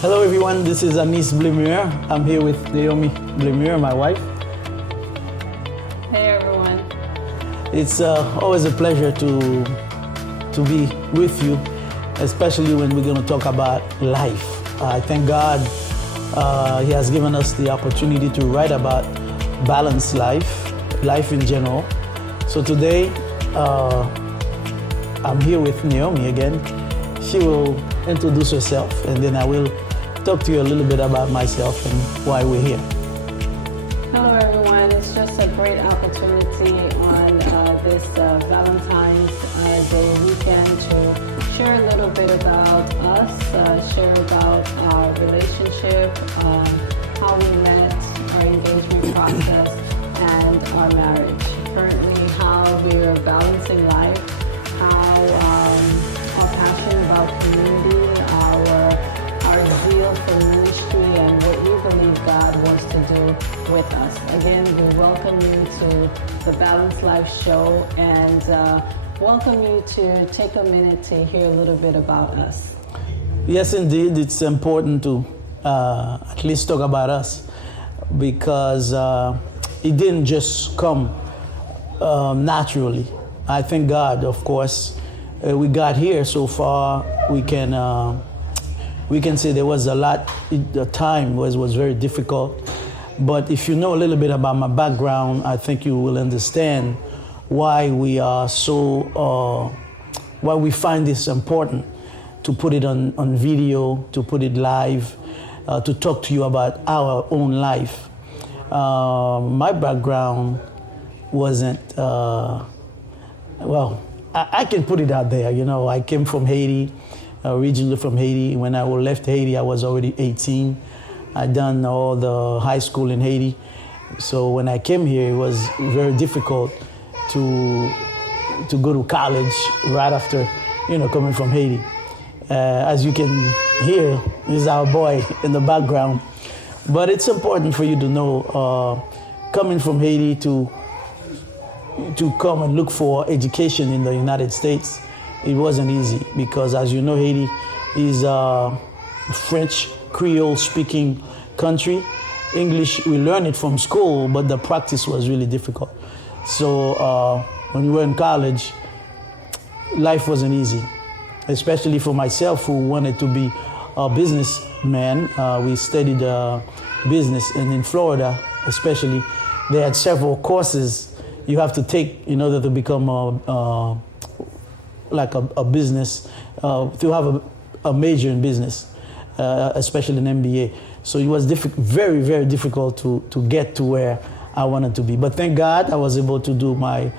Hello everyone, this is Anis Blemur. I'm here with Naomi Blemur, my wife. Hey everyone. It's always a pleasure to be with you, especially when we're going to talk about life. I thank God He has given us the opportunity to write about balanced life in general. So today I'm here with Naomi again. She will introduce herself and then I will talk to you a little bit about myself and why we're here. Hello everyone. It's just a great opportunity on this Valentine's Day weekend to share a little bit about us, share about our relationship, how we met, our engagement process, and our marriage. Currently, how we're balancing life, how our passion about community, our zeal for ministry, and what we believe God wants to do with us. Again, we welcome you to the Balanced Life Show and welcome you to take a minute to hear a little bit about us. Yes, indeed, it's important to at least talk about us because it didn't just come naturally. I thank God, of course, we got here so far. We can say there was a lot. The time was very difficult, but if you know a little bit about my background, I think you will understand why we are so. Why we find this important to put it on video, to put it live, to talk to you about our own life. My background wasn't. Well, I can put it out there. You know, I came from Haiti. Originally from Haiti. When I left Haiti, I was already 18. I'd done all the high school in Haiti. So when I came here, it was very difficult to go to college right after, coming from Haiti. As you can hear, this is our boy in the background. But it's important for you to know, coming from Haiti to come and look for education in the United States, it wasn't easy because, as you know, Haiti is a French Creole speaking country. English, we learned it from school, but the practice was really difficult. So when you were in college, life wasn't easy, especially for myself who wanted to be a businessman. We studied business, and in Florida especially, they had several courses you have to take in order to become a business, to have a major in business, especially an MBA. So it was very, very difficult to get to where I wanted to be. But thank God I was able to do my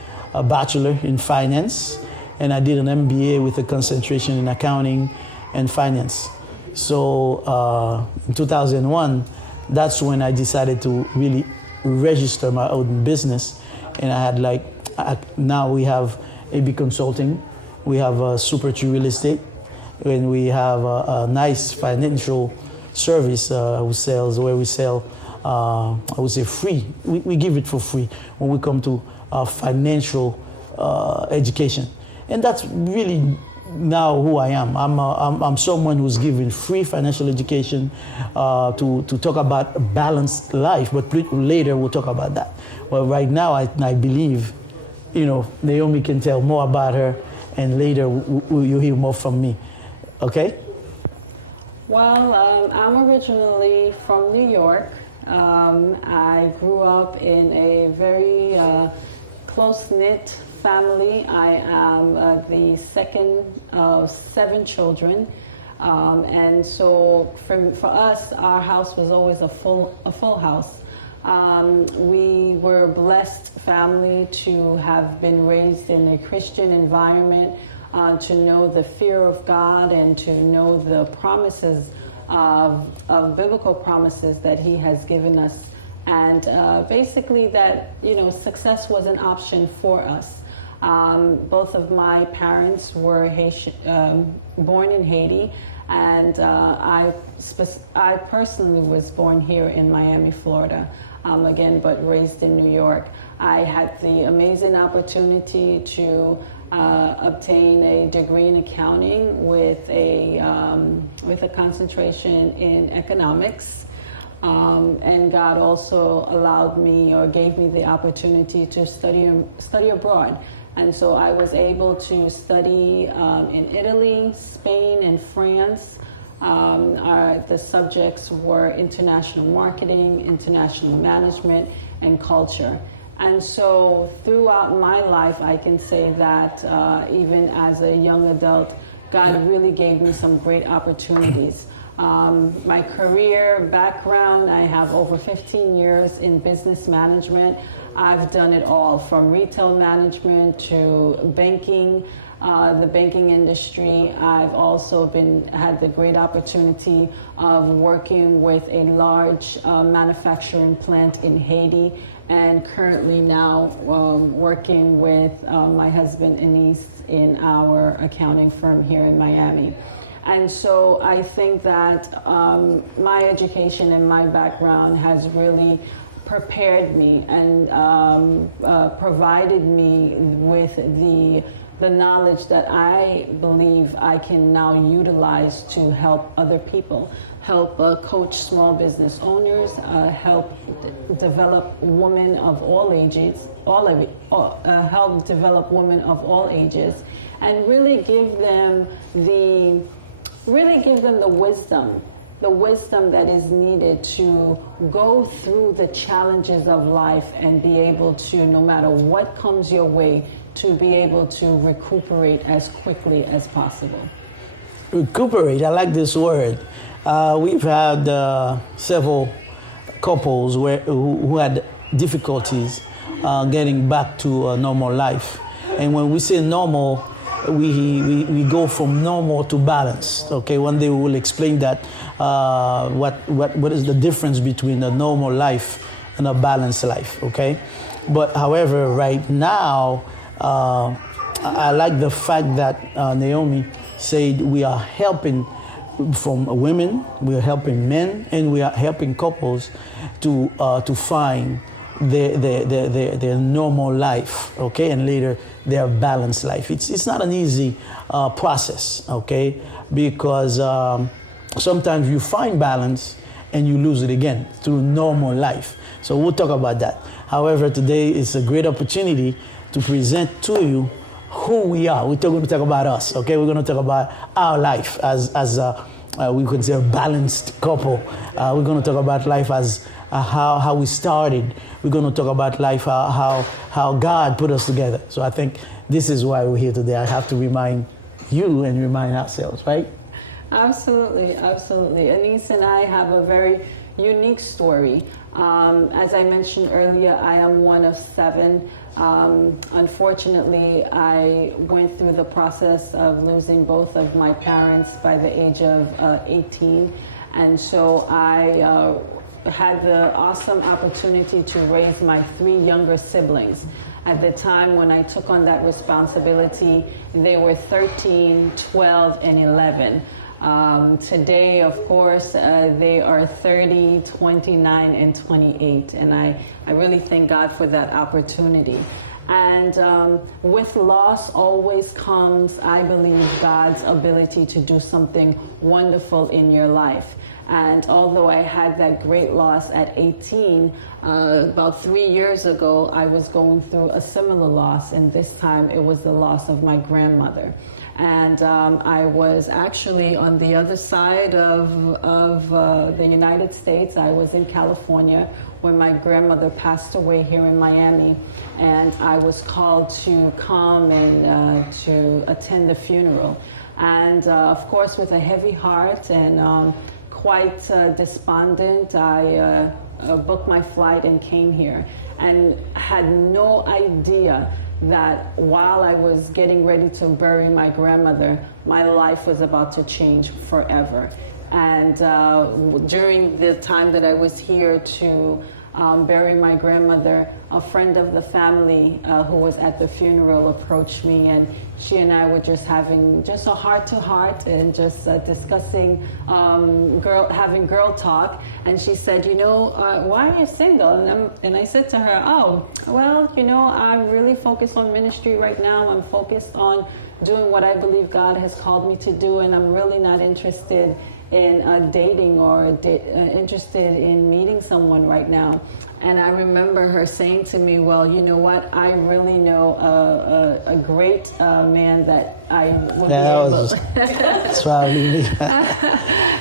bachelor in finance, and I did an MBA with a concentration in accounting and finance. So in 2001, that's when I decided to really register my own business. And I had now we have AB Consulting. We have Super Tree Real Estate, and we have a nice financial service where we sell, I would say free. We give it for free when we come to financial education. And that's really now who I am. I'm someone who's giving free financial education to talk about a balanced life, but later we'll talk about that. Well, right now I believe, Naomi can tell more about her, and later you'll hear more from me. Okay? Well, I'm originally from New York. I grew up in a very close-knit family. I am the second of 7 children. And so for us, our house was always a full house. We were a blessed family to have been raised in a Christian environment, to know the fear of God and to know the promises of biblical promises that He has given us. And basically that, success was an option for us. Both of my parents were born in Haiti, and I personally was born here in Miami, Florida. Again, but raised in New York. I had the amazing opportunity to obtained a degree in accounting with a concentration in economics. And God also allowed me or gave me the opportunity to study abroad. And so I was able to study in Italy, Spain, and France. The subjects were international marketing, international management, and culture. And so throughout my life, I can say that even as a young adult, God really gave me some great opportunities. My career background, I have over 15 years in business management. I've done it all, from retail management to banking, the banking industry. I've also had the great opportunity of working with a large manufacturing plant in Haiti, and currently now working with my husband Anis in our accounting firm here in Miami. And so I think that my education and my background has really prepared me and provided me with the knowledge that I believe I can now utilize to help other people, help coach small business owners, help develop women of all ages, help develop women of all ages, and really give them the wisdom that is needed to go through the challenges of life and be able to, no matter what comes your way, to be able to recuperate as quickly as possible. Recuperate, I like this word. We've had several couples who had difficulties getting back to a normal life. And when we say normal, we go from normal to balanced. Okay, one day we will explain that what is the difference between a normal life and a balanced life. Okay, but however, right now I like the fact that Naomi said we are helping from women, we are helping men, and we are helping couples to find their normal life, okay, and later their balanced life. It's not an easy process, okay, because sometimes you find balance and you lose it again through normal life. So we'll talk about that. However, today is a great opportunity to present to you who we are. We're going to talk about us, okay? We're going to talk about our life as we could say a balanced couple. We're going to talk about life as how we started. We're going to talk about life, how God put us together. So I think this is why we're here today. I have to remind you and remind ourselves, right? Absolutely, absolutely. Anis and I have a very unique story. As I mentioned earlier, I am one of 7. Unfortunately, I went through the process of losing both of my parents by the age of 18. And so I had the awesome opportunity to raise my 3 younger siblings. At the time when I took on that responsibility, they were 13, 12, and 11. Today, of course, they are 30, 29, and 28. And I really thank God for that opportunity. And with loss always comes, I believe, God's ability to do something wonderful in your life. And although I had that great loss at 18, about 3 years ago, I was going through a similar loss, and this time it was the loss of my grandmother. And I was actually on the other side of the United States. I was in California when my grandmother passed away here in Miami, and I was called to come and to attend the funeral. And of course, with a heavy heart and quite despondent, I booked my flight and came here, and had no idea that while I was getting ready to bury my grandmother, my life was about to change forever. And during the time that I was here to burying my grandmother, a friend of the family who was at the funeral approached me, and she and I were just having just a heart-to-heart and just discussing having girl talk. And she said, why are you single? And I said to her, oh, well, I'm really focused on ministry right now. I'm focused on doing what I believe God has called me to do, and I'm really not interested in dating or interested in meeting someone right now. And I remember her saying to me, well, you know what, I really know a great man that I would be able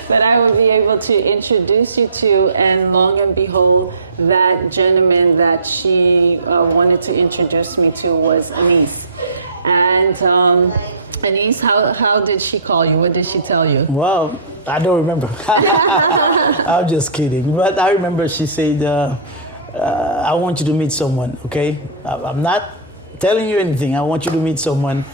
that I would be able to introduce you to. And long and behold, that gentleman that she wanted to introduce me to was Anis. And Anis, how did she call you? What did she tell you? Well, I don't remember. I'm just kidding. But I remember she said, I want you to meet someone, okay? I'm not telling you anything. I want you to meet someone.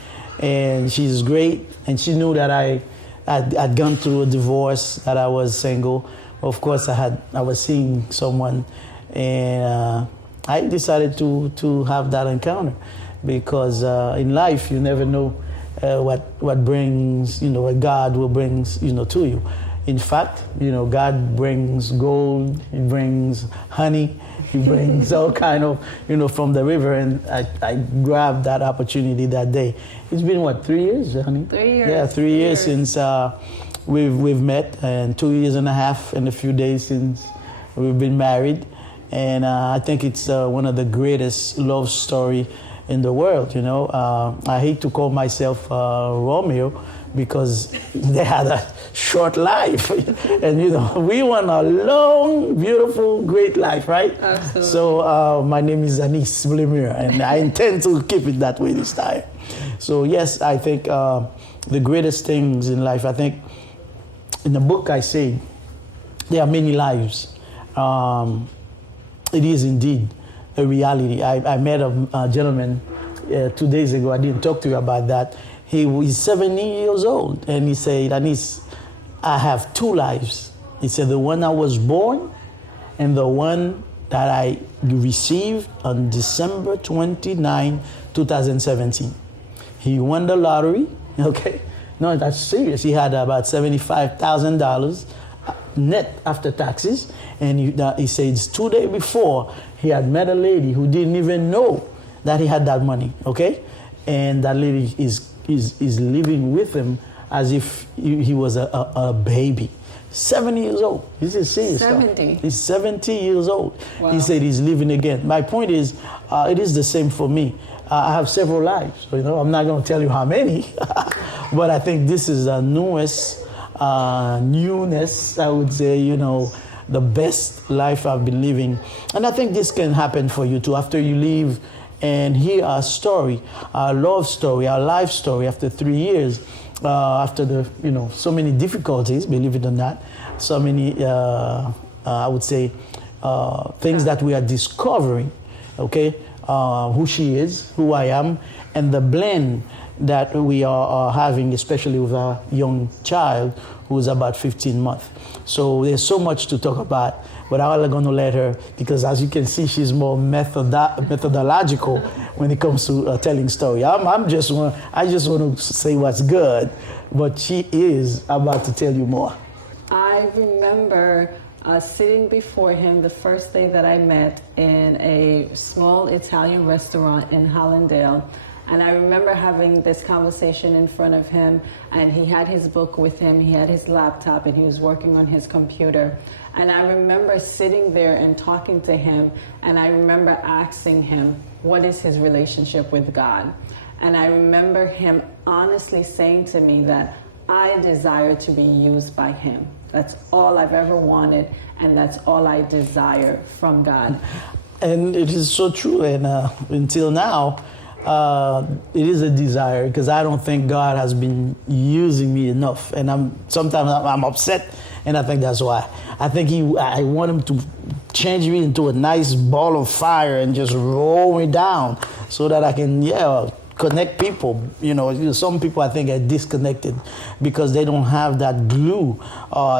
And she's great. And she knew that I'd gone through a divorce, that I was single. Of course, I was seeing someone. And I decided to have that encounter. Because in life, you never know what brings, what God will bring, to you. In fact, God brings gold, He brings honey, He brings all kind of, from the river. And I grabbed that opportunity that day. It's been, 3 years, honey? 3 years. Yeah, 3 years since we've met, and 2 years and a half and a few days since we've been married. And I think it's one of the greatest love story in the world, I hate to call myself Romeo because they had a short life. And, we want a long, beautiful, great life, right? Absolutely. So my name is Anis Blemur, and I intend to keep it that way this time. So, yes, I think the greatest things in life, I think in the book I say there are many lives. It is indeed a reality. I met a gentleman 2 days ago. I didn't talk to you about that. He was 70 years old, and he said, Anis, I have two lives. He said, the one I was born and the one that I received on December 29, 2017. He won the lottery, okay? No, that's serious. He had about $75,000 net after taxes, and he says 2 days before he had met a lady who didn't even know that he had that money, okay? And that lady is living with him as if he was a baby. 70 years old. This is serious 70. stuff. He's 70 years old. Wow. He said he's living again. My point is, it is the same for me. I have several lives. So, I'm not going to tell you how many, but I think this is the newness, I would say, the best life I've been living. And I think this can happen for you too. After you leave and hear our story, our love story, our life story after 3 years, after the, so many difficulties, believe it or not, so many, I would say, things that we are discovering, okay? Who she is, who I am, and the blend that we are having, especially with our young child who is about 15 months. So there's so much to talk about, but I'm going to let her, because as you can see, she's more methodological when it comes to telling story. I just want to say what's good, but she is about to tell you more. I remember sitting before him the first day that I met in a small Italian restaurant in Hollandale. And I remember having this conversation in front of him, and he had his book with him, he had his laptop, and he was working on his computer. And I remember sitting there and talking to him, and I remember asking him, what is his relationship with God? And I remember him honestly saying to me that I desire to be used by him. That's all I've ever wanted, and that's all I desire from God. And it is so true, and until now, it is a desire, because I don't think God has been using me enough, and sometimes I'm upset, and I think that's why. I think I want him to change me into a nice ball of fire and just roll me down so that I can connect people. Some people I think are disconnected because they don't have that glue.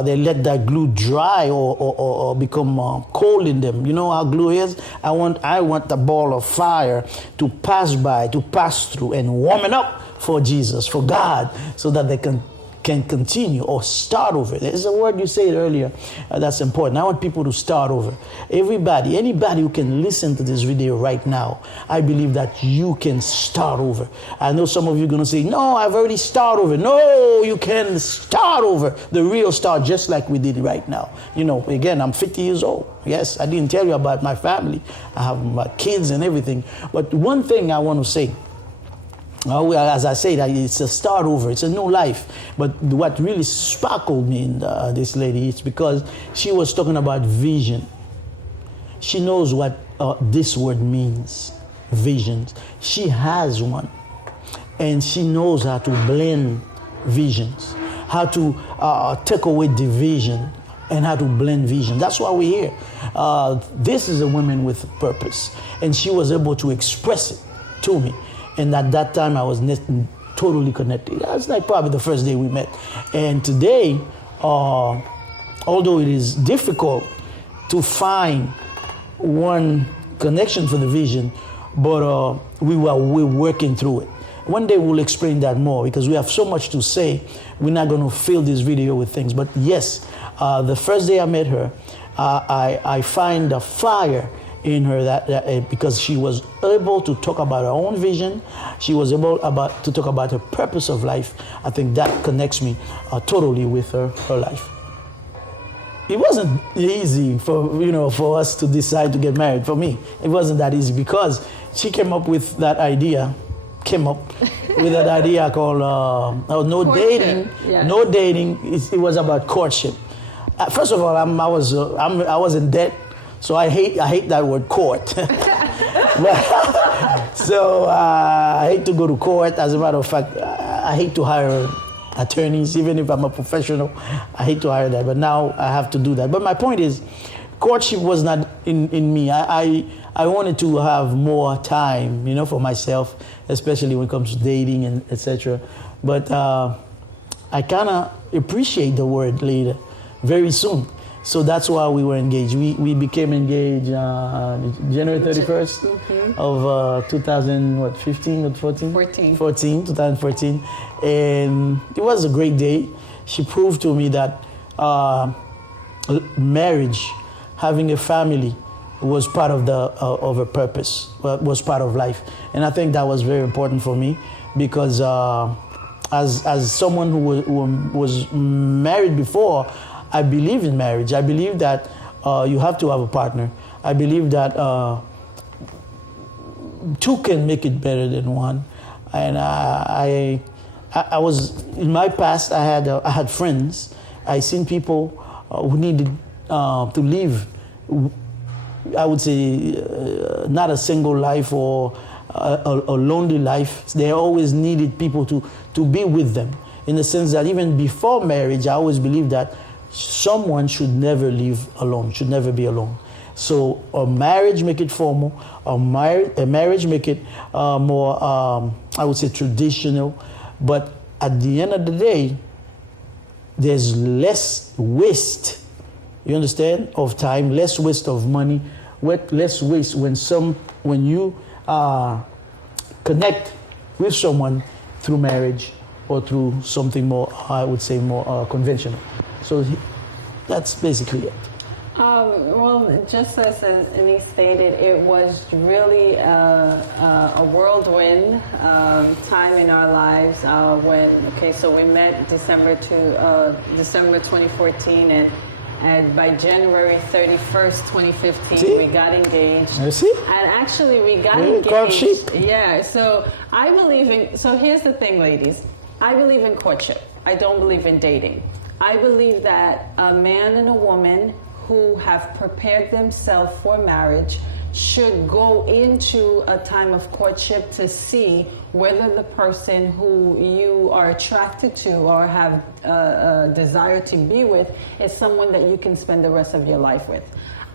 They let that glue dry or become cold in them. You know how glue is? I want the ball of fire to pass by, to pass through and warm it up for Jesus, for God, so that they can continue or start over. There's a word you said earlier that's important. I want people to start over. Anybody who can listen to this video right now, I believe that you can start over. I know some of you are going to say, no, I've already started over. No, you can start over. The real start, just like we did right now. Again, I'm 50 years old. Yes, I didn't tell you about my family. I have my kids and everything. But one thing I want to say, as I said, it's a start over. It's a new life. But what really sparkled me in this lady is because she was talking about vision. She knows what this word means, visions. She has one. And she knows how to blend visions, how to take away division, and how to blend vision. That's why we're here. This is a woman with purpose. And she was able to express it to me. And at that time, I was totally connected. That's like probably the first day we met. And today, although it is difficult to find one connection for the vision, but we're working through it. One day we'll explain that more because we have so much to say. We're not going to fill this video with things. But yes, the first day I met her, I find a fire in her that because she was able to talk about her own vision, she was able to talk about her purpose of life. I think that connects me totally with her life. It wasn't easy for us to decide to get married. For me, it wasn't that easy because she came up with that idea. Called no Courtship. Dating. Yeah. No dating. It was about courtship. First of all, I was in debt. So I hate that word court. So I hate to go to court. As a matter of fact, I hate to hire attorneys, even if I'm a professional. I hate to hire that, but now I have to do that. But my point is, courtship was not in me. I wanted to have more time, for myself, especially when it comes to dating and etc. But I kind of appreciate the word later, very soon. So that's why we were engaged. We became engaged January 31st of 2015 or 14? 2014. And it was a great day. She proved to me that marriage, having a family, was part of her purpose, was part of life. And I think that was very important for me because as someone who was married before, I believe in marriage. I believe that you have to have a partner. I believe that two can make it better than one. And I was in my past. I had friends. I seen people who needed to live. I would say not a single life or a lonely life. They always needed people to be with them. In the sense that even before marriage, I always believed that someone should never live alone, should never be alone. So a marriage make it formal, a marriage make it more, I would say, traditional. But at the end of the day, there's less waste, you understand, of time, less waste of money, less waste when you connect with someone through marriage or through something more, I would say, more conventional. So that's basically it. Well, just as Anis stated, it was really a whirlwind time in our lives. So we met December 2014, and by January 31st, 2015, we got engaged. You see? And actually, we got engaged. Courtship. Yeah. So I believe in. So here's the thing, ladies. I believe in courtship. I don't believe in dating. I believe that a man and a woman who have prepared themselves for marriage should go into a time of courtship to see whether the person who you are attracted to or have a desire to be with is someone that you can spend the rest of your life with.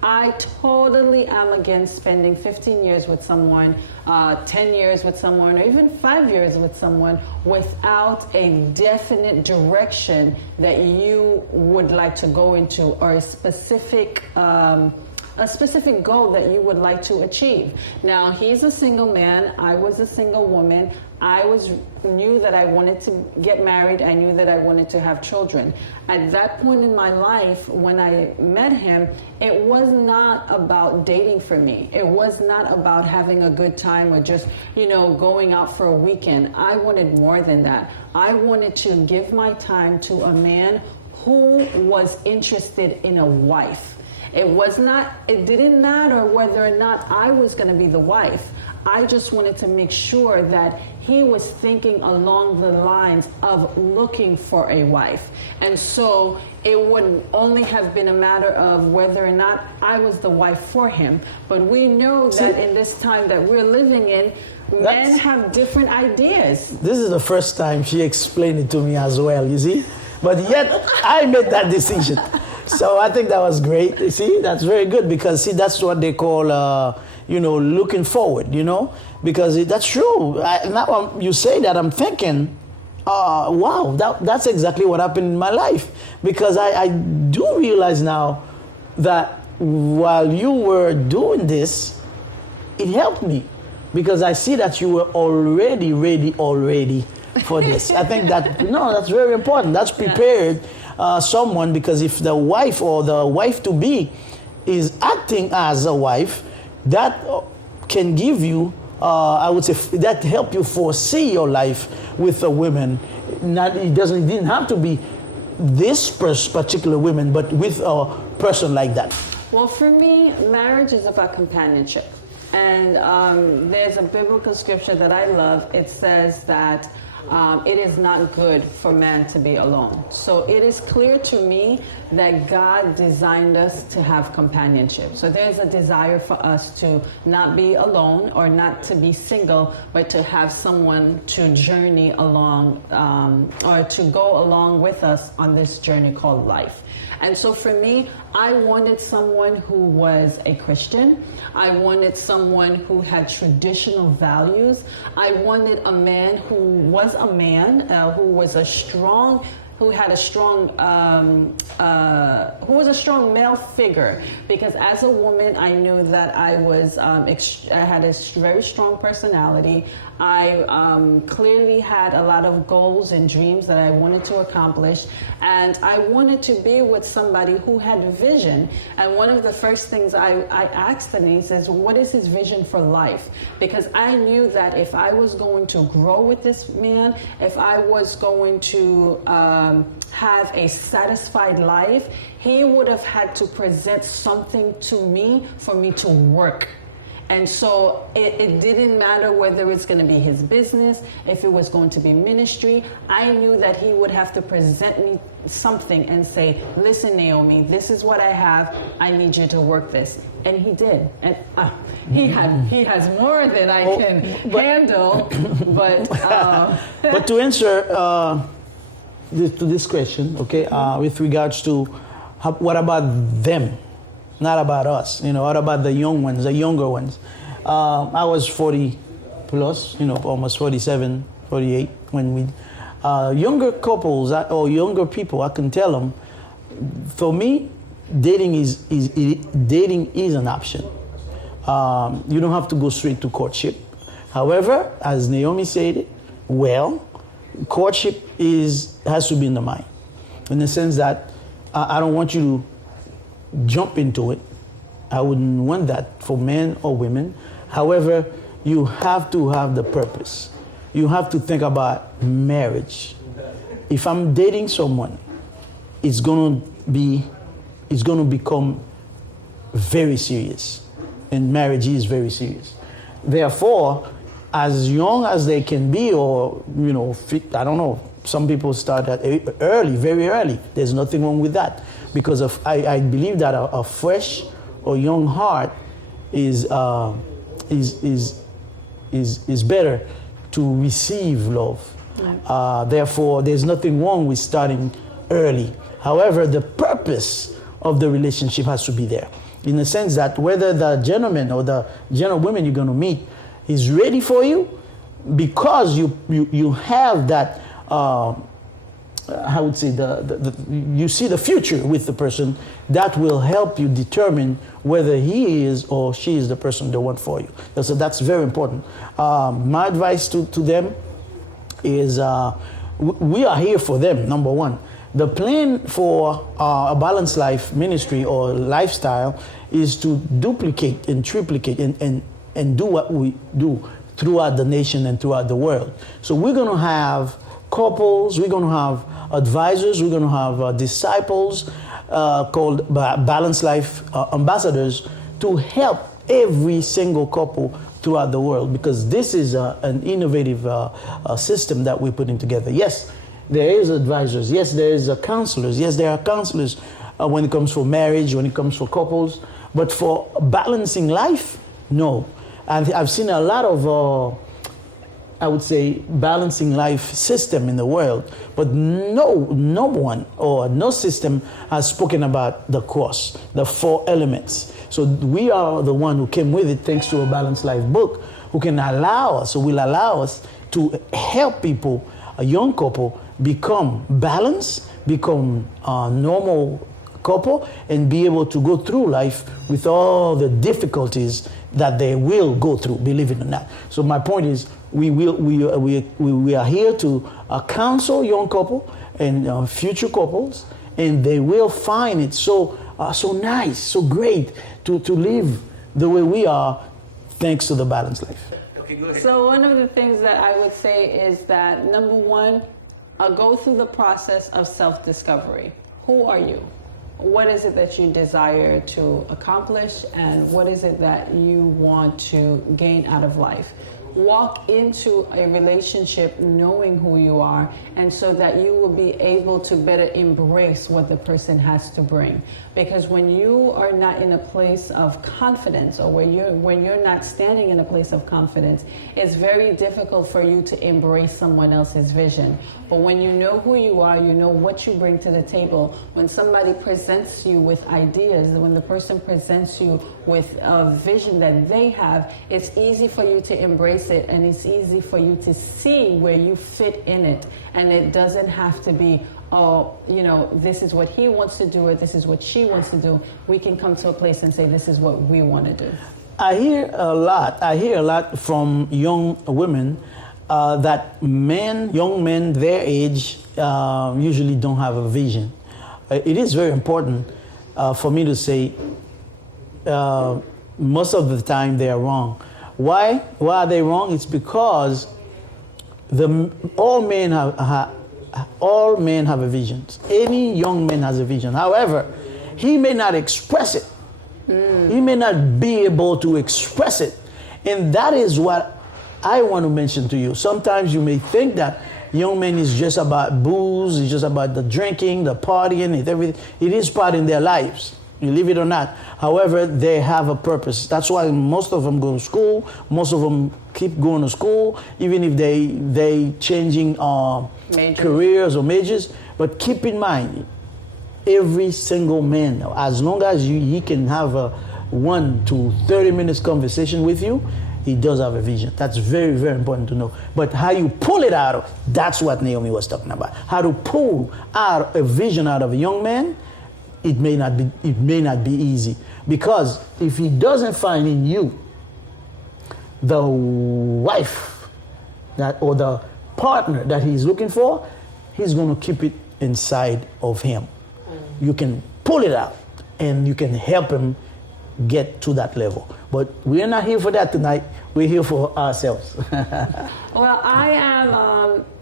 I totally am against spending 15 years with someone, 10 years with someone, or even 5 years with someone without a definite direction that you would like to go into, or a specific goal that you would like to achieve. Now, he's a single man. I was a single woman. I knew that I wanted to get married. I knew that I wanted to have children. At that point in my life, when I met him, it was not about dating for me. It was not about having a good time or just, going out for a weekend. I wanted more than that. I wanted to give my time to a man who was interested in a wife. It didn't matter whether or not I was going to be the wife. I just wanted to make sure that he was thinking along the lines of looking for a wife. And so it would only have been a matter of whether or not I was the wife for him. But we know that in this time that we're living in, men have different ideas. This is the first time she explained it to me as well, you see? But yet, I made that decision. So I think that was great. You see, that's very good because, that's what they call, looking forward, because that's true. Now you say that, I'm thinking, wow, that's exactly what happened in my life. Because I do realize now that while you were doing this, it helped me. Because I see that you were already ready for this. I think that's very important. That's prepared someone, because if the wife or the wife-to-be is acting as a wife, that can give you, I would say, that help you foresee your life with a woman. It didn't have to be this particular woman, but with a person like that. Well, for me, marriage is about companionship. And there's a biblical scripture that I love. It says that it is not good for man to be alone. So it is clear to me that God designed us to have companionship. So there's a desire for us to not be alone or not to be single, but to have someone to journey along or to go along with us on this journey called life. And so for me, I wanted someone who was a Christian. I wanted someone who had traditional values. I wanted a man who was a man, who had a strong male figure, because as a woman I knew that I had a very strong personality. I clearly had a lot of goals and dreams that I wanted to accomplish, and I wanted to be with somebody who had vision. And one of the first things I asked Anis is, what is his vision for life? Because I knew that if I was going to grow with this man, if I was going to have a satisfied life, he would have had to present something to me for me to work. And so it didn't matter whether it's going to be his business, if it was going to be ministry. I knew that he would have to present me something and say, listen, Naomi, this is what I have. I need you to work this. And he did. And he has more than I can handle. But but to answer to this question, okay, with regards to what about them? Not about us, what about the young ones, the younger ones? I was 40 plus, almost 47, 48 when we, younger couples or younger people, I can tell them, for me, dating is an option. You don't have to go straight to courtship. However, as Naomi said, courtship has to be in the mind, in the sense that I don't want you to jump into it. I wouldn't want that for men or women. However, you have to have the purpose. You have to think about marriage. If I'm dating someone, it's going to become very serious, and marriage is very serious. Therefore, as young as they can be, or I don't know, some people start at early, very early. There's nothing wrong with that, because I believe that a fresh or young heart is better to receive love. Therefore, there's nothing wrong with starting early. However, the purpose of the relationship has to be there, in the sense that whether the gentleman or the gentlewoman you're going to meet is ready for you, because you have that, I would say, you see the future with the person, that will help you determine whether he is or she is the person they want for you. So that's very important. My advice to them is we are here for them, number one. The plan for a balanced life ministry or lifestyle is to duplicate and triplicate and do what we do throughout the nation and throughout the world. So we're going to have couples, we're going to have advisors, we're going to have disciples called Balanced Life Ambassadors to help every single couple throughout the world, because this is an innovative system that we're putting together. Yes, there is advisors. Yes, there is counselors. Yes, there are counselors when it comes for marriage, when it comes for couples. But for balancing life, no. And I've seen a lot of, I would say, balancing life system in the world, but no one or no system has spoken about the cross, the 4 elements. So we are the one who came with it, thanks to a Balanced Life book, who can allow us, or will allow us to help people, a young couple, become balanced, become a normal couple, and be able to go through life with all the difficulties that they will go through, believe it or not. So my point is, we are here to counsel young couple and future couples, and they will find it so nice, so great to live the way we are, thanks to the Balanced Life. Okay, go ahead. So one of the things that I would say is that, number one, go through the process of self-discovery. Who are you? What is it that you desire to accomplish, and what is it that you want to gain out of life? Walk into a relationship knowing who you are, and so that you will be able to better embrace what the person has to bring. Because when you are not in a place of confidence, or when you're not standing in a place of confidence, it's very difficult for you to embrace someone else's vision. But when you know who you are, you know what you bring to the table. When somebody presents you with ideas, when the person presents you with a vision that they have, it's easy for you to embrace it, and it's easy for you to see where you fit in it. And it doesn't have to be, this is what he wants to do, or this is what she wants to do. We can come to a place and say, this is what we want to do. I hear a lot from young women that young men their age usually don't have a vision. It is very important for me to say most of the time they are wrong. Why are they wrong? It's because all men have a vision. Any young man has a vision. However, he may not express it. He may not be able to express it. And that is what I want to mention to you. Sometimes you may think that young men is just about booze, it's just about the drinking, the partying, and everything. It is part in their lives, you believe it or not. However, they have a purpose. That's why most of them go to school. Most of them keep going to school, even if they changing careers or majors. But keep in mind, every single man, as long as he can have a 1 to 30 minutes conversation with you, he does have a vision. That's very, very important to know. But how you pull it out of, that's what Naomi was talking about. How to pull out a vision out of a young man, it may not be easy. Because if he doesn't find in you the wife or the partner that he's looking for, he's going to keep it inside of him. You can pull it out and you can help him get to that level. But we're not here for that tonight. We're here for ourselves. Well,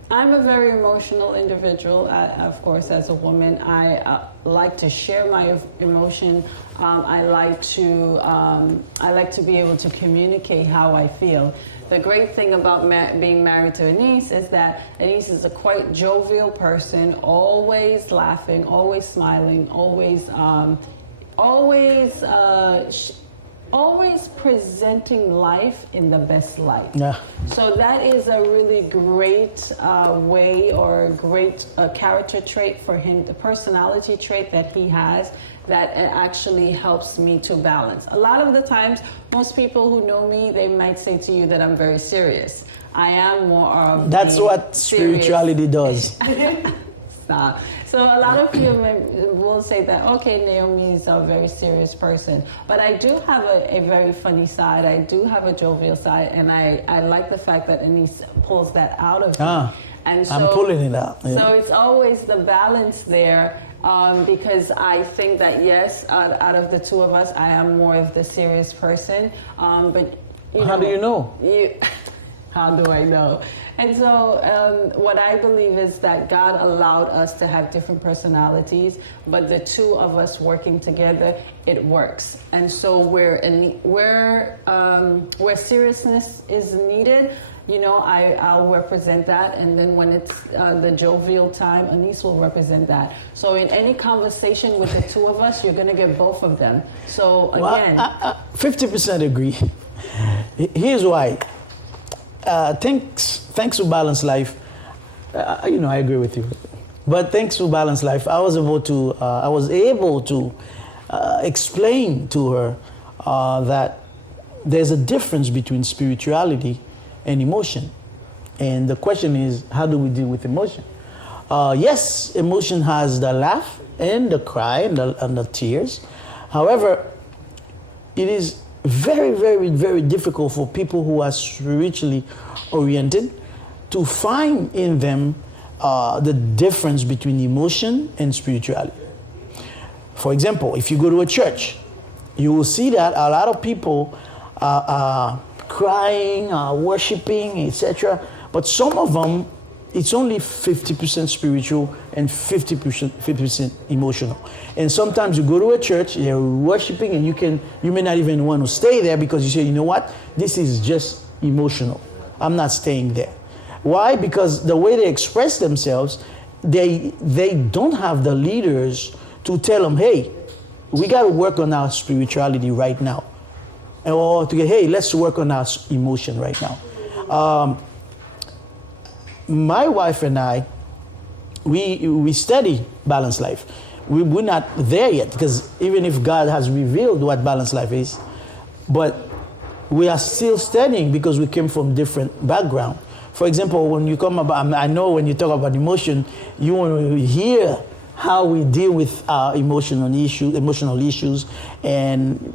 I'm a very emotional individual. Of course, as a woman, I like to share my emotion. I like to be able to communicate how I feel. The great thing about being married to Anis is that Anis is a quite jovial person, always laughing, always smiling, always always presenting life in the best light. Yeah. So that is a really great way, or great character trait for him, the personality trait that he has, that actually helps me to balance. A lot of the times, most people who know me, they might say to you that I'm very serious. I am more of That's what spirituality does. Stop. So a lot of you will say that, okay, Naomi is a very serious person. But I do have a very funny side. I do have a jovial side. And I like the fact that Anis pulls that out of me. And so, I'm pulling it out. Yeah. So it's always the balance there. Because I think that, yes, out of the two of us, I am more of the serious person. But how do you know? How do I know? And so what I believe is that God allowed us to have different personalities, but the two of us working together, it works. And so where seriousness is needed, I'll represent that. And then when it's the jovial time, Anis will represent that. So in any conversation with the two of us, you're going to get both of them. So again... 50% agree. Here's why. Thanks to Balanced Life, I agree with you. But thanks to Balanced Life, I was able to explain to her that there's a difference between spirituality and emotion. And the question is, how do we deal with emotion? Yes, emotion has the laugh and the cry and the tears. However, it is very, very, very difficult for people who are spiritually oriented to find in them the difference between emotion and spirituality. For example, if you go to a church, you will see that a lot of people are crying, worshiping, etc. But some of them, it's only 50% spiritual and 50% emotional. And sometimes you go to a church, you're worshiping, and you may not even want to stay there because you say, you know what, this is just emotional. I'm not staying there. Why? Because the way they express themselves, they don't have the leaders to tell them, hey, we got to work on our spirituality right now. Or to get, hey, let's work on our emotion right now. My wife and I, we study Balanced Life. We're not there yet, because even if God has revealed what Balanced Life is, but we are still studying because we came from different background. For example, when you come about, I know when you talk about emotion, you want to hear how we deal with our emotional issues, and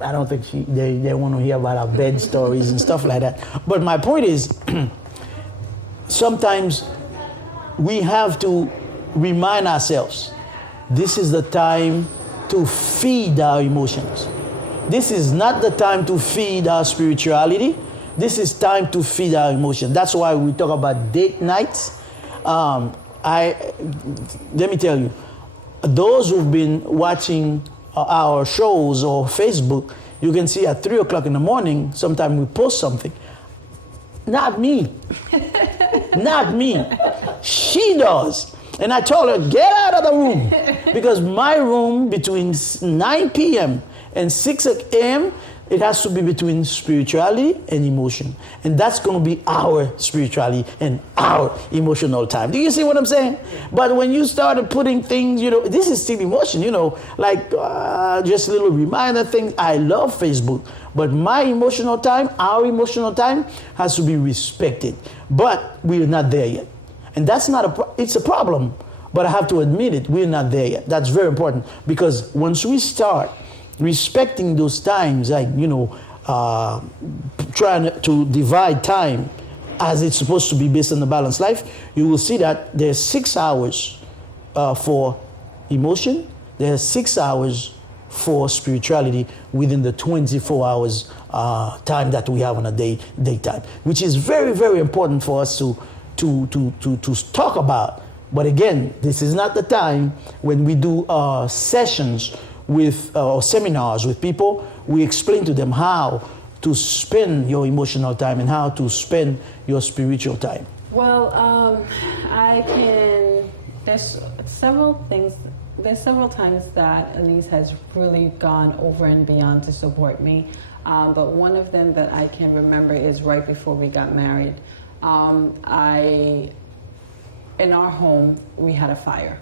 I don't think they want to hear about our bed stories and stuff like that. But my point is, sometimes we have to remind ourselves, this is the time to feed our emotions. This is not the time to feed our spirituality. This is time to feed our emotion. That's why we talk about date nights. Let me tell you, those who've been watching our shows or Facebook, you can see at 3 o'clock in the morning, sometimes we post something. Not me. Not me. She does. And I told her, get out of the room. Because my room between 9 p.m. and 6 a.m., it has to be between spirituality and emotion. And that's going to be our spirituality and our emotional time. Do you see what I'm saying? But when you started putting things, this is still emotion, like just little reminder things. I love Facebook. But my emotional time, our emotional time has to be respected. But we're not there yet. And that's not it's a problem. But I have to admit it, we're not there yet. That's very important. Because once we start respecting those times, like, trying to divide time as it's supposed to be based on the balanced life, you will see that there's 6 hours for emotion, there's 6 hours for spirituality within the 24 hours time that we have on a daytime, which is very, very important for us to talk about. But again, this is not the time when we do sessions with or seminars with people. We explain to them how to spend your emotional time and how to spend your spiritual time. Well, there's several things there's several times that Anis has really gone over and beyond to support me. But one of them that I can remember is right before we got married. In our home, we had a fire,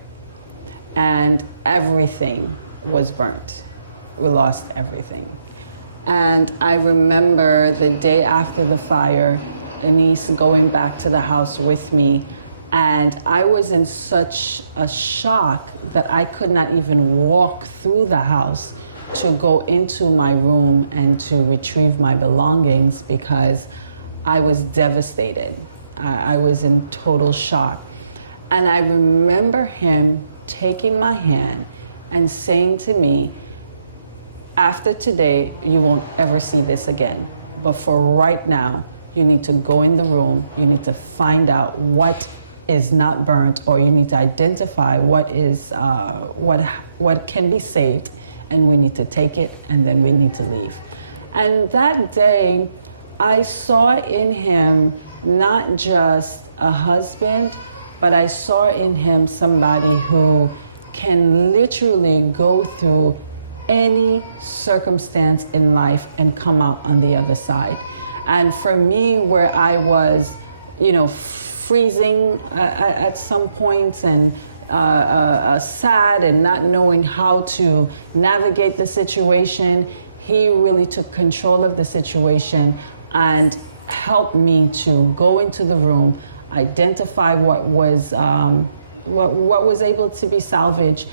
and everything was burnt. We lost everything. And I remember the day after the fire, Anis going back to the house with me, and I was in such a shock that I could not even walk through the house to go into my room and to retrieve my belongings because I was devastated. I was in total shock. And I remember him taking my hand and saying to me, after today, you won't ever see this again. But for right now, you need to go in the room, you need to find out what is not burnt, or you need to identify what is what can be saved, and we need to take it, and then we need to leave. And that day, I saw in him not just a husband, but I saw in him somebody who can literally go through any circumstance in life and come out on the other side. And for me, where I was, freezing at some points and sad and not knowing how to navigate the situation, he really took control of the situation and helped me to go into the room, identify what was able to be salvaged,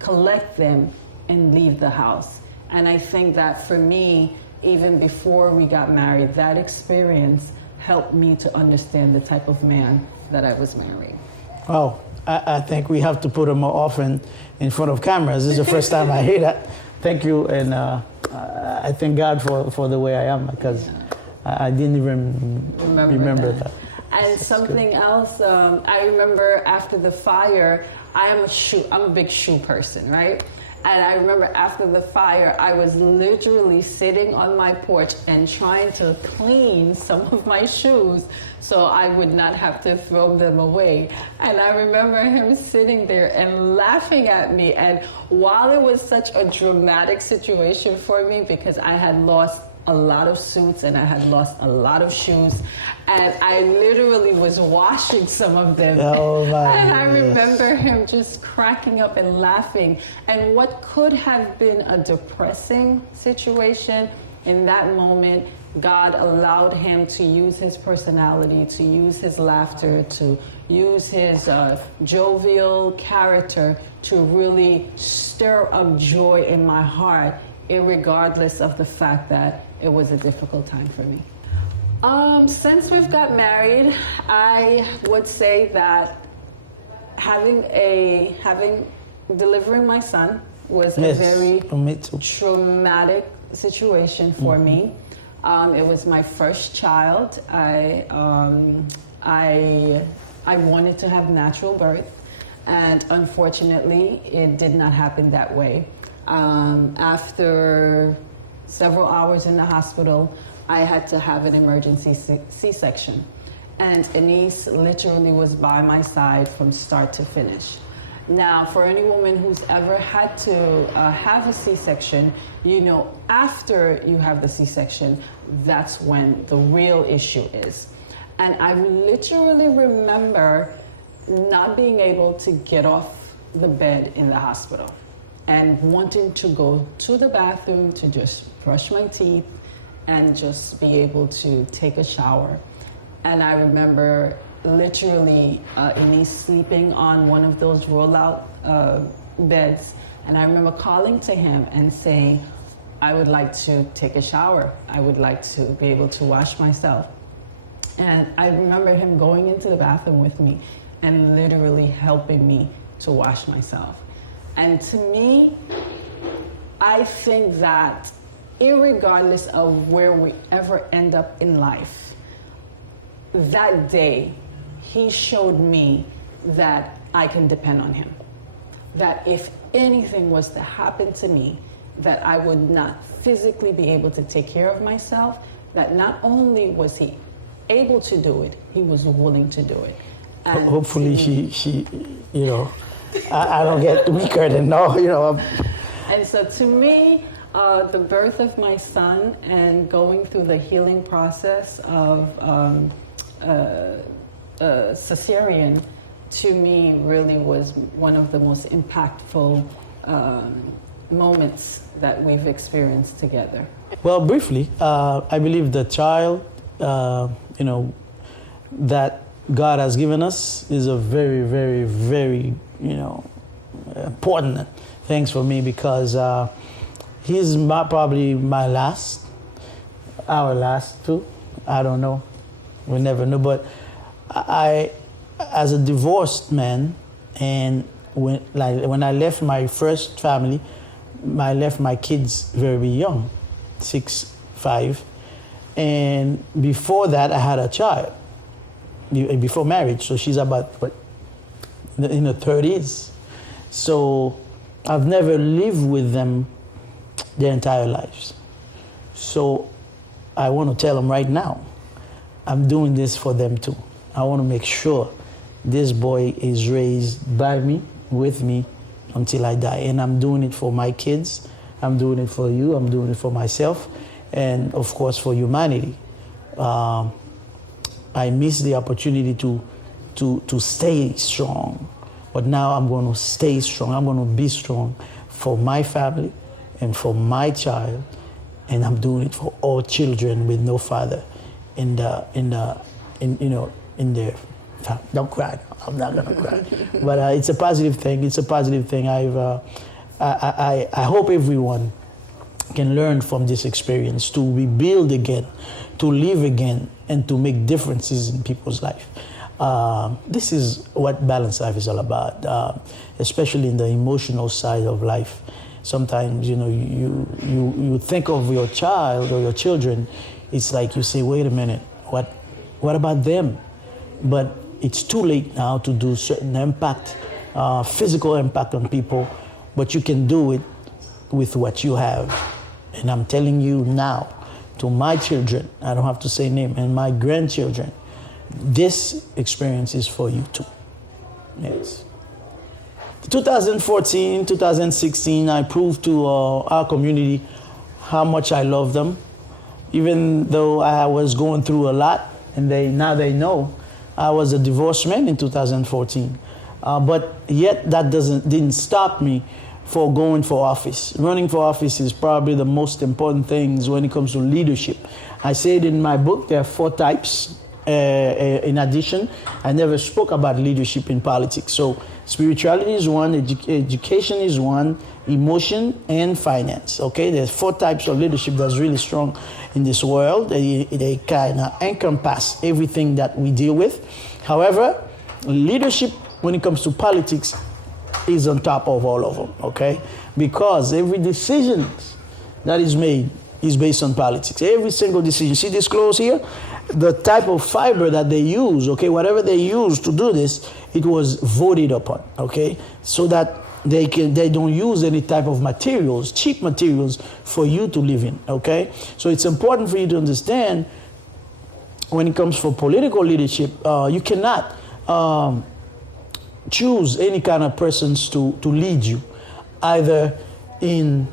collect them, and leave the house. And I think that for me, even before we got married, that experience helped me to understand the type of man that I was marrying. Oh, I think we have to put him more often in front of cameras. This is the first time I hear that. Thank you, and I thank God for the way I am, because I didn't even remember that. And something else, I remember after the fire, I'm a big shoe person, right? And I remember after the fire, I was literally sitting on my porch and trying to clean some of my shoes so I would not have to throw them away. And I remember him sitting there and laughing at me. And while it was such a dramatic situation for me, because I had lost a lot of suits and I had lost a lot of shoes, and I literally was washing some of them. Oh my and I goodness. remember him just cracking up and laughing. And what could have been a depressing situation, in that moment, God allowed him to use his personality, to use his laughter, to use his jovial character to really stir up joy in my heart, irregardless of the fact that it was a difficult time for me. Since we've got married, I would say that delivering my son was a very traumatic situation for me. It was my first child. I wanted to have natural birth, and unfortunately, it did not happen that way. After several hours in the hospital, I had to have an emergency C-section. And Anis literally was by my side from start to finish. Now, for any woman who's ever had to have a C-section, after you have the C-section, that's when the real issue is. And I literally remember not being able to get off the bed in the hospital and wanting to go to the bathroom to just brush my teeth and just be able to take a shower. And I remember literally Anis sleeping on one of those roll-out beds. And I remember calling to him and saying, I would like to take a shower. I would like to be able to wash myself. And I remember him going into the bathroom with me and literally helping me to wash myself. And to me, I think that irregardless of where we ever end up in life, that day, he showed me that I can depend on him. That if anything was to happen to me, that I would not physically be able to take care of myself, that not only was he able to do it, he was willing to do it. And hopefully she I don't get weaker than no, you know. And so to me, the birth of my son and going through the healing process of cesarean, to me, really was one of the most impactful moments that we've experienced together. Well, briefly, I believe the child, you know, that God has given us is a very, very, very, you know, important things for me, because he's probably my last, our last too. I don't know. We never know. But I, as a divorced man, and when I left my first family, I left my kids very young, 6, 5. And before that, I had a child, before marriage. So she's about, in her 30s. So I've never lived with them their entire lives. So I want to tell them right now, I'm doing this for them too. I want to make sure this boy is raised by me, with me, until I die. And I'm doing it for my kids. I'm doing it for you. I'm doing it for myself. And of course for humanity. I missed the opportunity to stay strong. But now I'm going to stay strong. I'm going to be strong for my family and for my child. And I'm doing it for all children with no father in their family. Don't cry. I'm not going to cry. But it's a positive thing. It's a positive thing. I hope everyone can learn from this experience to rebuild again, to live again, and to make differences in people's life. This is what balanced life is all about, especially in the emotional side of life. Sometimes, you know, you think of your child or your children, it's like you say, wait a minute, what about them? But it's too late now to do certain impact, physical impact on people, but you can do it with what you have. And I'm telling you now, to my children, I don't have to say name, and my grandchildren, this experience is for you too. Yes. 2014, 2016, I proved to our community how much I love them. Even though I was going through a lot, and now they know I was a divorced man in 2014. But yet that didn't stop me for going for office. Running for office is probably the most important things when it comes to leadership. I said in my book there are 4 types. In addition, I never spoke about leadership in politics. So spirituality is one, education is one, emotion and finance. Okay, there's 4 types of leadership that's really strong in this world. They kind of encompass everything that we deal with. However, leadership when it comes to politics is on top of all of them. Okay, because every decision that is made is based on politics. Every single decision. See this clothes here? The type of fiber that they use, okay, whatever they use to do this, it was voted upon, okay, so that they don't use any type of materials, cheap materials, for you to live in, okay. So it's important for you to understand when it comes for political leadership, you cannot choose any kind of persons to lead you, either in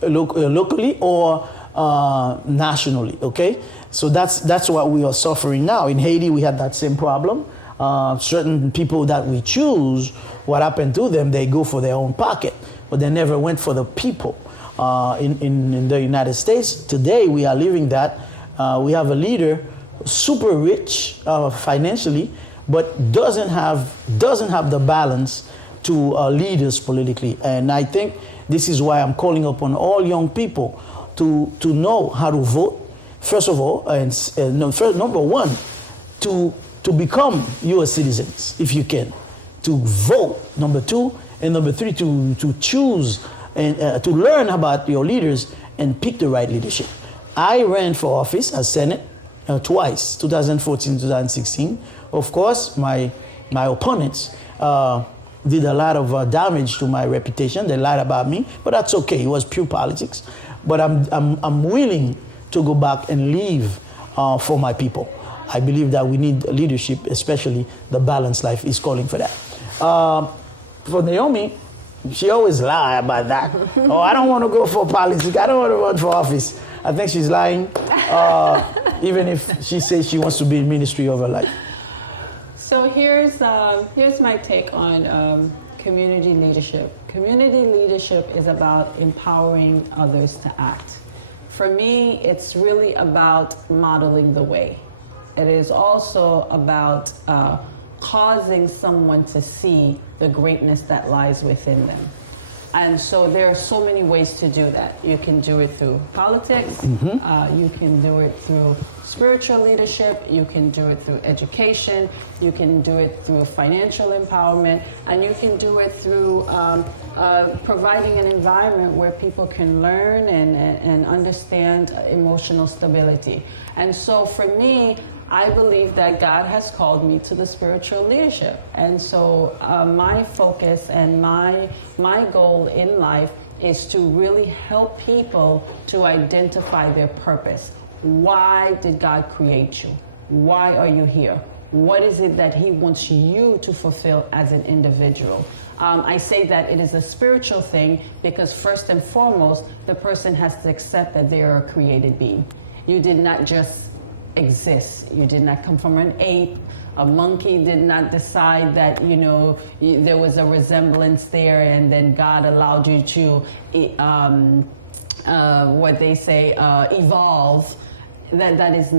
locally or nationally, okay? So that's what we are suffering now. In Haiti, we had that same problem. Certain people that we choose, what happened to them, they go for their own pocket, but they never went for the people. In the United States, today we are living that. We have a leader, super rich financially, but doesn't have the balance to lead us politically. And I think this is why I'm calling upon all young people to know how to vote, first of all, number one, to become U.S. citizens, if you can, to vote, number 2, and number 3, to choose and to learn about your leaders and pick the right leadership. I ran for office as Senate twice, 2014, 2016. Of course, my opponents did a lot of damage to my reputation. They lied about me, but that's okay. It was pure politics. But I'm willing to go back and live for my people. I believe that we need leadership, especially the balanced life is calling for that. For Naomi, she always lie about that. Oh, I don't want to go for politics. I don't want to run for office. I think she's lying, even if she says she wants to be in ministry of her life. So here's my take on community leadership. Community leadership is about empowering others to act. For me, it's really about modeling the way. It is also about causing someone to see the greatness that lies within them. And so there are so many ways to do that. You can do it through politics, you can do it through spiritual leadership, you can do it through education, you can do it through financial empowerment, and you can do it through providing an environment where people can learn and understand emotional stability. And so for me, I believe that God has called me to the spiritual leadership. And so my focus and my goal in life is to really help people to identify their purpose. Why did God create you? Why are you here? What is it that He wants you to fulfill as an individual? I say that it is a spiritual thing because first and foremost, the person has to accept that they are a created being. You did not just exist. You did not come from an ape. A monkey did not decide that, there was a resemblance there and then God allowed you to, evolve. That is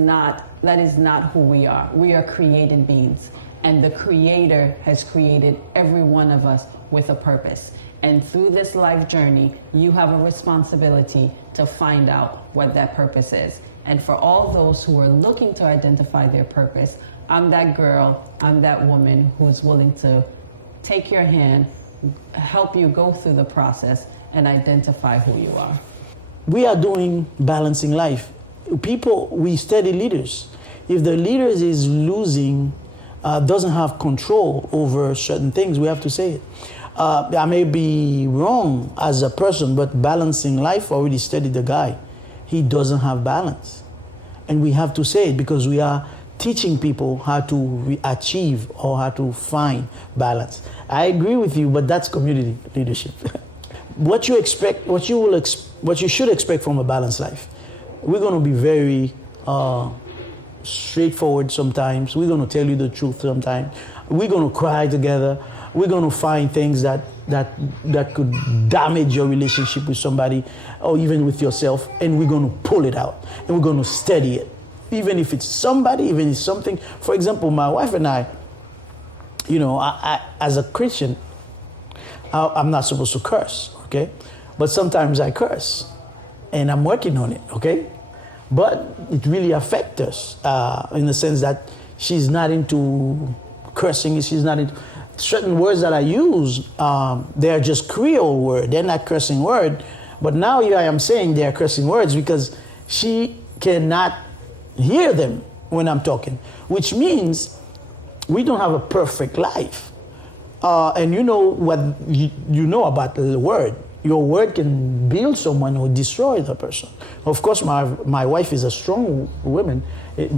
not who we are. We are created beings. And the Creator has created every one of us with a purpose. And through this life journey, you have a responsibility to find out what that purpose is. And for all those who are looking to identify their purpose, I'm that girl, I'm that woman who's willing to take your hand, help you go through the process, and identify who you are. We are doing balancing life. We study leaders. If the leader is losing, doesn't have control over certain things, we have to say it. I may be wrong as a person, but balancing life, already studied the guy. He doesn't have balance. And we have to say it because we are teaching people how to achieve or how to find balance. I agree with you, but that's community leadership. What you should expect from a balanced life. We're going to be very straightforward sometimes. We're going to tell you the truth sometimes. We're going to cry together. We're going to find things that could damage your relationship with somebody or even with yourself, and we're going to pull it out and we're going to study it. Even if it's somebody, even if it's something. For example, my wife and I, I as a Christian, I'm not supposed to curse, okay? But sometimes I curse, and I'm working on it, okay? But it really affects us in the sense that she's not into cursing. She's not into certain words that I use. They're just Creole words. They're not cursing words. But now here I am saying they're cursing words because she cannot hear them when I'm talking, which means we don't have a perfect life. And you know what you know about the word. Your word can build someone or destroy the person. Of course, my wife is a strong woman,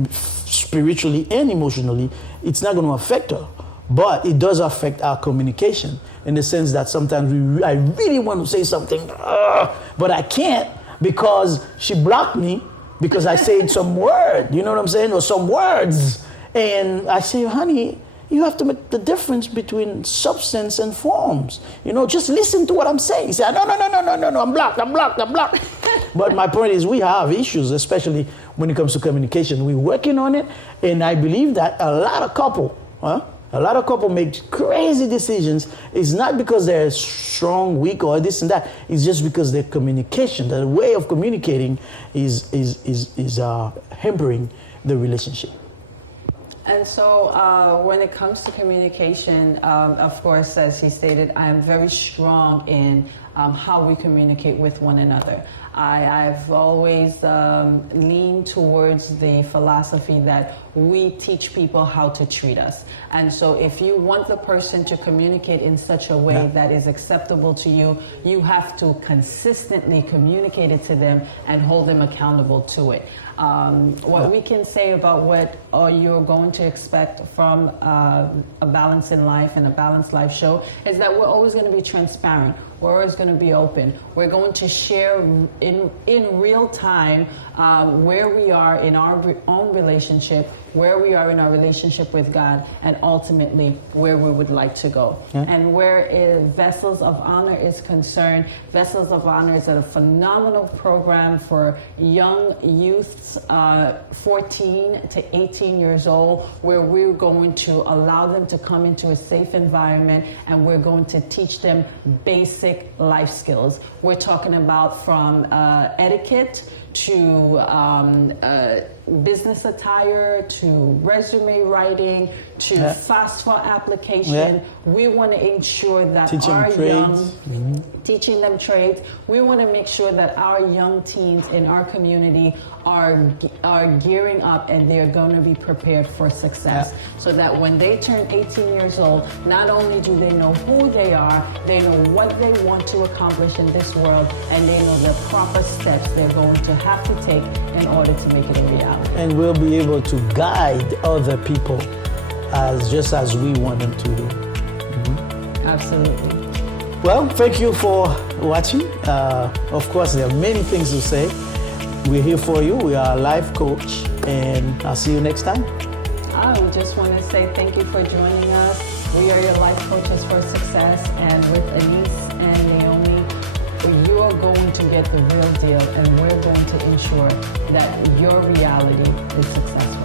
spiritually and emotionally. It's not going to affect her, but it does affect our communication in the sense that sometimes I really want to say something, but I can't because she blocked me because I said some word, you know what I'm saying, or some words. And I say, honey, you have to make the difference between substance and forms. Just listen to what I'm saying. You say, no, I'm blocked. But my point is we have issues, especially when it comes to communication. We're working on it, and I believe that a lot of couple make crazy decisions. It's not because they're strong, weak, or this and that. It's just because their communication, their way of communicating is hampering the relationship. And so when it comes to communication, of course, as he stated, I am very strong in how we communicate with one another. I've always leaned towards the philosophy that we teach people how to treat us. And so if you want the person to communicate in such a way that is acceptable to you, you have to consistently communicate it to them and hold them accountable to it. What we can say about what you're going to expect from A Balance in Life and A Balanced Life show is that we're always going to be transparent. We're always going to be open. We're going to share in real time where we are in our own relationship, where we are in our relationship with God, and ultimately where we would like to go. Yeah. And where Vessels of Honor is concerned, Vessels of Honor is a phenomenal program for young youths, 14 to 18 years old, where we're going to allow them to come into a safe environment, and we're going to teach them basic life skills. We're talking about from etiquette to business attire, to resume writing, to FAFSA application. Yeah. We want to ensure that Teaching our trades. young, teaching them trades. We want to make sure that our young teens in our community are gearing up and they're going to be prepared for success, so that when they turn 18 years old, not only do they know who they are, they know what they want to accomplish in this world, and they know the proper steps they're going to have to take in order to make it a reality. And we'll be able to guide other people just as we want them to do. Absolutely. Well, thank you for watching. Of course, there are many things to say. We're here for you. We are a life coach, and I'll see you next time. I just want to say thank you for joining us. We are your life coaches for success, and with Anis and Naomi, you're going to get the real deal, and we're going to ensure that your reality is successful.